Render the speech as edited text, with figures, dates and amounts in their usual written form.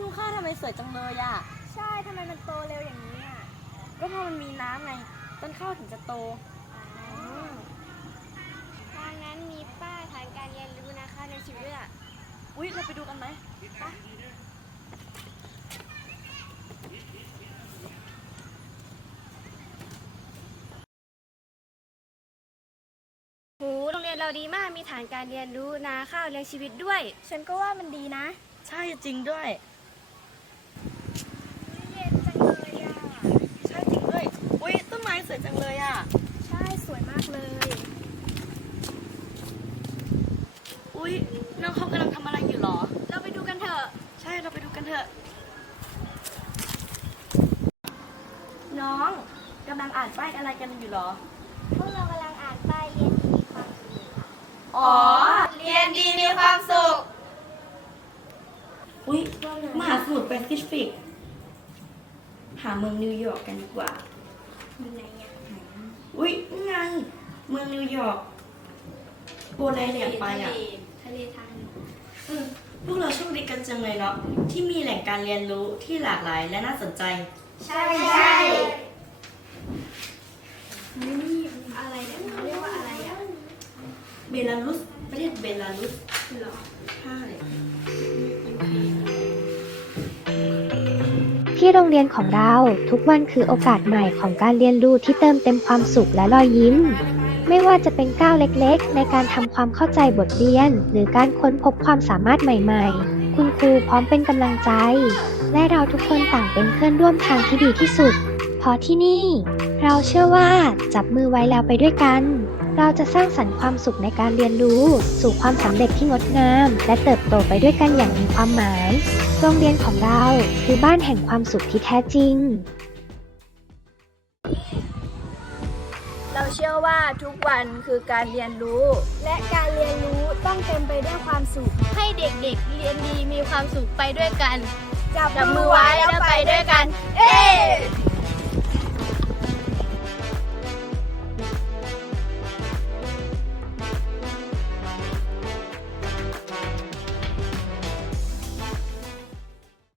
ทุ่งข้าวทำไมสวยจังเลยอ่ะใช่ทำไมมันโตเร็วอย่างนี้อ่ะก็เพราะมันมีน้ำไงต้นข้าวถึงจะโตทางนั้นมีป้ายฐานการเรียนรู้นะคะในชีวิตด้วยอ่ะอุ๊ยเราไปดูกันไหมไปโหโรงเรียนเราดีมากมีฐานการเรียนรู้นาข้าวเลี้ยงชีวิตด้วย ฉันก็ว่ามันดีนะใช่จริงด้วยเย็นจังเลยอ่ะใช่จริงด้วยอุ๊ยต้นไม้สวยจังเลยอ่ะใช่สวยมากเลยอุ๊ยน้องเขากำลังทำอะไรอยู่หรอเราไปดูกันเถอะใช่เราไปดูกันเถอะ น้องกำลังอ่านป้ายอะไรกันอยู่หรอพวกเรากำลังอ่านป้ายเรียนดีมีความสุขค่ะอ๋อเรียนดีมีความสุขอุ๊ยมหาสมุทรแปซิฟิก หาเมืองนิวยอร์กกันดีกว่ามีไหนอ่ะอุ๊ยนี่ไงเมืองนิวยอร์กโบแลนด์อยากไปอ่ะทะเลทางพวกเราโชคดีกันจังเลยเนาะที่มีแหล่งการเรียนรู้ที่หลากหลายและน่าสนใจใช่ใช่นี่อะไรเนี่ยเขาเรียกว่าอะไรอ่ะเบลารุสประเทศเบลารุสเหรอใช่ที่โรงเรียนของเราทุกวันคือโอกาสใหม่ของการเรียนรู้ที่เติมเต็มความสุขและรอยยิ้ม ไม่ว่าจะเป็นก้าวเล็กๆในการทำความเข้าใจบทเรียน หรือการค้นพบความสามารถใหม่ๆ คุณครูพร้อมเป็นกำลังใจ และเราทุกคนต่างเป็นเพื่อนร่วมทางที่ดีที่สุดเพราะที่นี่ เราเชื่อว่าจับมือไว้แล้วไปด้วยกัน เราจะสร้างสรรค์ความสุขในการเรียนรู้ สู่ความสำเร็จที่งดงาม และเติบโตไปด้วยกันอย่างมีความหมาย โรงเรียนของเราคือบ้านแห่งความสุขที่แท้จริงเราเชื่อว่าทุกวันคือการเรียนรู้ และการเรียนรู้ต้องเต็มไปด้วยความสุข ให้เด็กๆเรียนดีมีความสุขไปด้วยกัน จับมือไว้แล้วไปด้วยกัน เอ๊